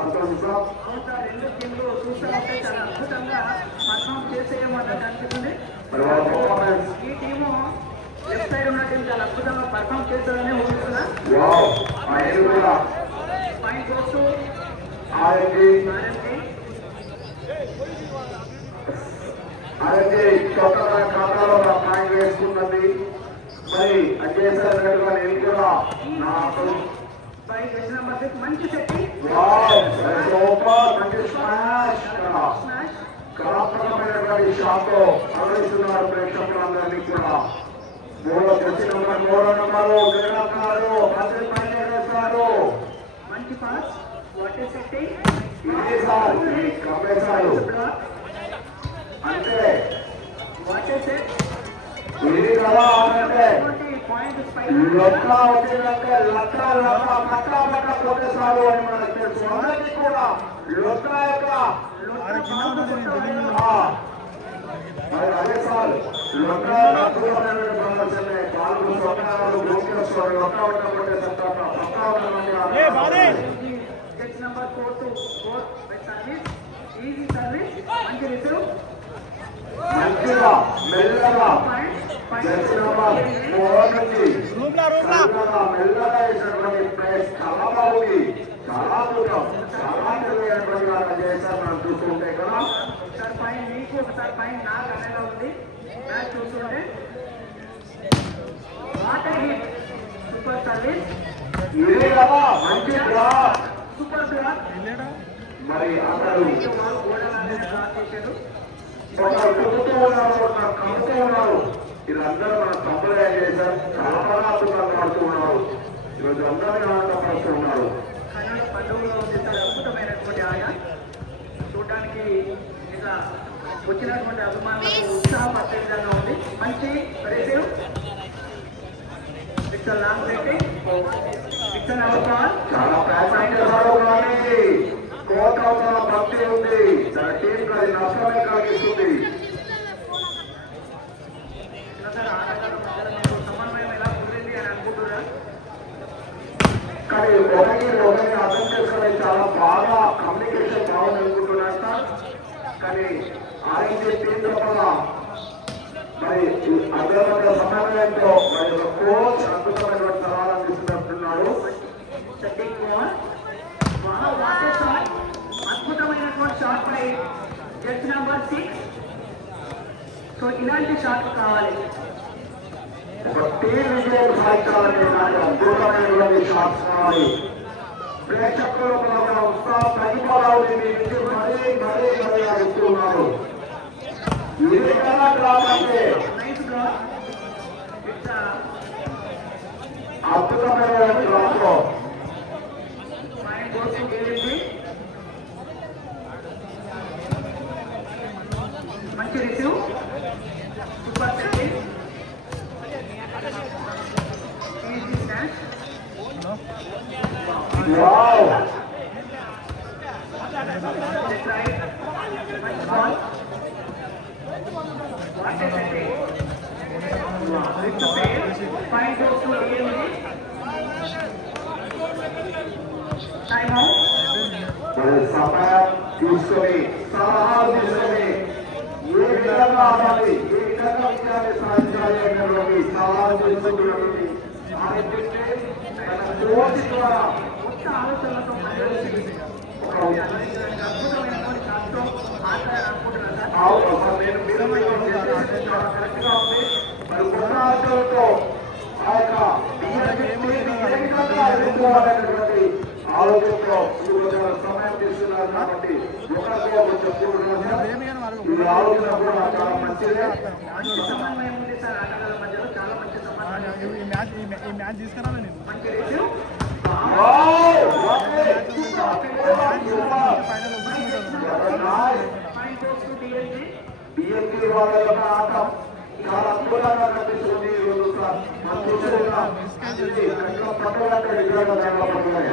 సంతోషిస్తాం. రెండు టీంలు చూస్తూ ఉంటే చాలా అద్భుతంగా పర్ఫామ్ చేసేయమన్నట్టు అనిపిస్తుంది. ఈ టీము లెఫ్ట్ సైడ్ ఉన్న టీం చాలా అద్భుతంగా పర్ఫామ్ చేస్తుందని ఊహిస్తున్నా. పాయింట్ వస్తూ కొత్తగా ఖాతాలో పాయింట్ వేసుకున్నది. మరి అజేసినట్టుగా నేను కూడా నాకు మంచి సెట్టింగ్ మంచి స్మాష్ కళాత్మకమైనటువంటి షాట్తో ఆదరిస్తున్నారు ప్రేక్షకులందరినీ కూడా. మూడో నెంబరు క్రీడాకారులు వేస్తారు. మంచి పాస్ వాట్ ఈస్ సెట్టింగ్ ఇది సార్ కప్పేశారు అంటే వాట్ ఈస్ సెట్ ఇది కదా అంటే పాయింట్ లొక్క వచ్చిందంటే లక్క పక్క కొట్టేశారు అని మనకు తెలుసు. అందరికీ కూడా లొక్క యొక్క అదే సార్ లొక్క అద్భుతమైన ప్రదర్శనే. పాల్గొన్న స్వప్నాలు లోకేశ్వరు లొక్క కొట్టేసంత number 4 to 4 service easy service మంచి రిసీవ్ మంచిగా మెల్లగా మెల్లగా వేసినటువంటి ప్లేస్ చాలా బాగుంది. చాలా అద్భుతం. చాలా తెలియనటువంటి వాళ్ళ చేశారు మనం చూస్తుంటే కదా. ఒకసారి పైన మీకు ఒకసారి పైన నాకు అనేలా ఉంది మ్యాచ్ చూస్తుంటే. వాటర్ హిట్ సూపర్ సర్వీస్ ఇదే కదా మంచి బ్లాక్ సూపర్ బ్లాక్. మరి అతడు ఒకరు కుదుతూ ఉన్నారు, ఒకరు కమ్ముతూ ఉన్నారు. వీళ్ళందరూ మన తమ్ముడే చేశారు. చాలా బాగా అద్భుతంగా ఆడుతూ ఉన్నారు. ఈరోజు అందరినీ ఆనందపడుతూ ఉన్నారు. కన్నడ పండుగలో ఉంది సార్ అద్భుతమైనటువంటి ఆట. చూడటానికి ఇట్లా వచ్చినటువంటి అభిమానులకు ఉత్సాహపరిచే విధంగా ఉంది. మంచి receive it's long breaking it's ball. చాలా ప్రాక్టీస్ చేశారు కానీ కోట అవతల భక్తి ఉంది. తన టీం అది నష్టమే కలిగిస్తుంది. సమన్వయం ఎలా కుదిరింది అని అనుకుంటున్నా. కానీ ఒకరిని అర్థం చేసుకునే చాలా బాగా కమ్యూనికేషన్ బాగుంది అనుకుంటున్నాను సార్. కానీ ఆర్ఎంజీ టీం లోపల మరి అర్థమైన సమన్వయంతో మరి కోచ్ అద్భుతమైనటువంటి సలహాలు అందిస్తున్నట్టున్నాడు. అద్భుతమైనటువంటి షాట్ పై జడ్జ్ నెంబర్ 6. సో ఇలాంటి షాట్లు కావాలి. ఒక టీం విజయం సాధించాలని నాకు అద్భుతమైనటువంటి షాట్స్ కావాలి. ప్రేక్షకుల ఉత్సాహం తగ్గిపోతా ఉంది. మీ నుంచి మరీ అడుగుతున్నారు. ఇది కదా డ్రాప్ అంటే అద్భుతమైన డ్రాప్ లో మంచి receive super setting easy snatch. Wow సమయం తీసుకొని సలహాలు తీసుకొని ఏ విధంగా ఆడాలి, ఏ విధంగా విజయాన్ని సాధించాలి అనేటువంటి సలహాలు తీసుకున్నటువంటి కోచ్ ద్వారా కొత్త ఆలోచనలతో అద్భుతమైనటువంటి షాట్తో ఆడాలనుకుంటున్నాను సార్. నేను కరెక్ట్గా ఉంది. మరి కొత్త ఆలోచనలతో ఆ యొక్క ఎదుర్కోవాలనేటువంటి ఆలోచనతో సమయం తీసుకున్నారు. కాబట్టి ఒకరితో చెప్పుకుంటున్నారు. ఈ ఆలోచన కూడా చాలా మంచిదే. మంచి సమన్వయం ఉంది సార్. ఆటగాళ్ళ మధ్యలో చాలా మంచి సమన్వయం. ఈ మ్యాచ్ తీసుకురాను నేను. మంచి రిసీవ్ బిఎంపీ వాళ్ళ యొక్క ఆట చాలా అద్భుతంగా కనిపిస్తుంది. పట్టుకుంటే విజయంగా జరగబడుతున్నాయి.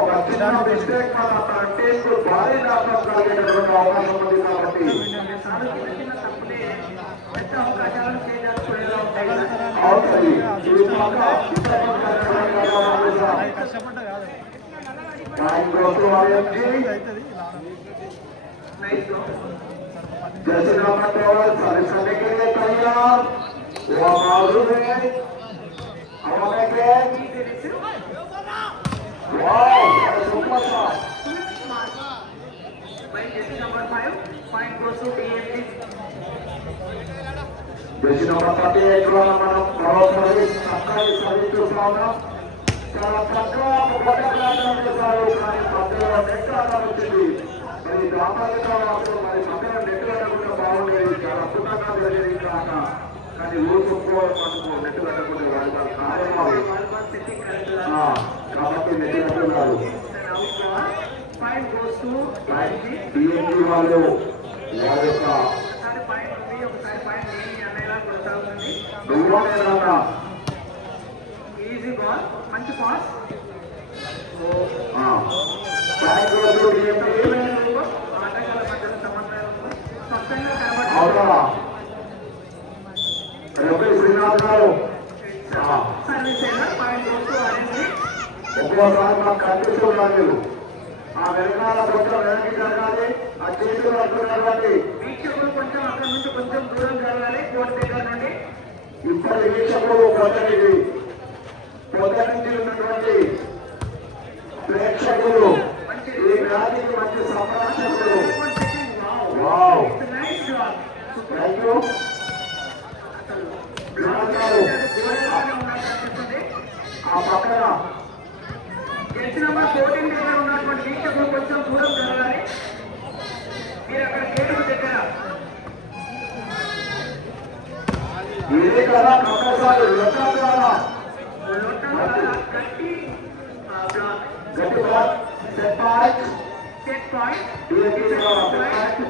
ఒక చిన్న మిస్టేక్ మన టీంకు భారీ నష్టం కలిగేటటువంటి అవకాశం ఉంది. కాబట్టి అవుతుంది ఇది పక్క అది కష్టపడ్డా కాదు పాయింట్ కోసం ఆర్ఎంజీ ఇది అవుతుంది ఇలా నైస్ గో जैसे नंबर टेबल सर्विस करने के लिए तैयार वो मालूम है हमारे के वाह super shot by jersey number 5 point goes to DMD जैसे नंबर 31 को మనం పవర్ సర్వీస్ అక్కడి సర్వీస్ చూస్తాము చాలా చక్కగా పోరాటం చేశారు కానీ పక్కన నెట్ ఆడుతుంది మరి గ్రామాలలో అసలు మరి పక్కన నెట్ ఆడకుండా బాగుండేది చాలా అద్భుతంగా జరిగేది కాక కానీ ఊరు ఒప్పుకోవాలి మనకు నెట్ కట్టకుండా వాళ్ళు కార్యక్రమాలు కాబట్టి నెట్ కట్టున్నారు point goes to డిఎంపీ వాళ్ళు వారి యొక్క ఒకసారి పాయింట్ ఉంది ఒకసారి పాయింట్ లేని అన్నయ్యలా కొనసాగుతుంది దుర్వాడేనా ఈజీ బాల్ మంచి పాస్ బ్యాక్ రోజు డిఎంపీ ఆటగాళ్ళ మధ్యలో సమన్వయం స్పష్టంగా కనబడుతుంది అవునా రేపు శ్రీనాథ్ గారు సర్వీస్ అయినా పాయింట్ గోస్ టు ఆరెంజ్ ఒక్కోసారి నాకు కనిపిస్తున్నారు ఆ వెనకాల కొంచెం వెనక్కి జరగాలి ఆ చేతులు అడ్డు జరగాలి వీక్షకులు కొంచెం అక్కడ నుంచి కొంచెం దూరం జరగాలి కోర్టు దగ్గర నుండి ఇప్పటి వీక్షకులు పొందనిది పొందనించి ఉన్నటువంటి ప్రేక్షకులు ఈ వ్యాధికి మంచి సంరక్షకులు wow nice job thank you Vinod గారు ఆ పక్కన జెర్సీ నెంబర్ 14 దగ్గర ఉన్నటువంటి వీక్షకులు కొంచెం దూరం జరగాలి మీరు అక్కడ గేటుకు దగ్గర ఇది కదా కంపల్సరీ లొట్టా ద్వారా గట్టి బ్లాక్ గట్టి block set point set point DMP ద్వారా సెట్ పాయింట్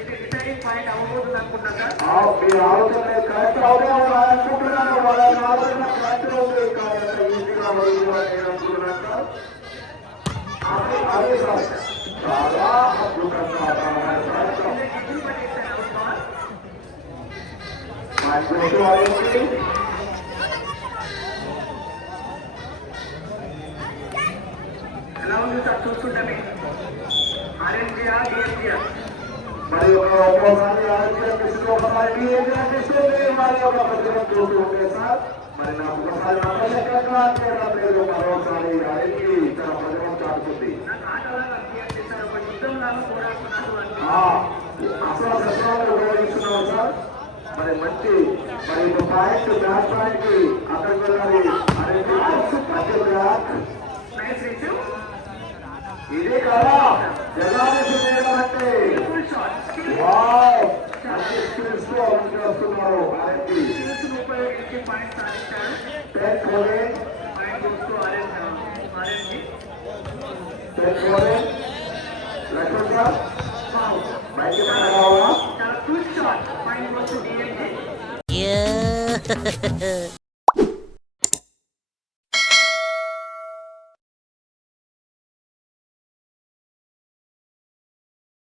ఇది డిసైడింగ్ పాయింట్ అవ్వబోతుంది అనుకుంటున్నా మీ ఆలోచన కరెక్ట్ అవునే అనుకుంటున్నాను వాళ్ళ ఆలోచన కరెక్ట్ అవుతుంది కానీ ఈజీగా నేను అనుకుంటున్నాను సార్ అదే సార్ చాలా అద్భుతంగా ఎలా ఉంది సార్ చూస్తుంటే ఆర్ఎన్జిఆర్ డిఎన్జిఆర్ మరి ఒక్కోసారి ఆరోగ్యం ఒకసారి డిఎంపీ మరి ఒక ప్రతిభ చూస్తూ ఉంటే సార్ మరి నాకు ఒకసారి నమ్మశక్యంగా అంటే నా పేరు మరోసారి ఆరోగ్యం తన ప్రతిభ చాటుతుంది నాకు ఆటలాగా అభ్యర్థి సార్ ఒక యుద్ధంలాగా పోరాడుతున్నారు అసలు శస్త్రాలు ఉపయోగిస్తున్నాం సార్ మరి మంచి మరి ఒక పాయింట్ బ్యాక్ పాయింట్ కి అక్కడికి వెళ్ళాలి మంచి బ్యాక్ నైస్ రిసీవ్ ఇదే కదా జనాలు చేయడం అంటే ఫుల్ షాట్ వావ్ మంచి స్కిల్స్ తో వస్తున్నారు ఆర్ఎంపీ స్కిల్స్ ఉపయోగించి పాయింట్ సాధించారు 10 పోలింగ్ పాయింట్ చూస్తూ ఆర్ఎన్జి 10 పోలింగ్ లక్ష్మణ్ సార్ బయటికి రావాలా చాలా ఫుల్ షాట్ పాయింట్ చూస్తూ డిఎన్జి Yeah.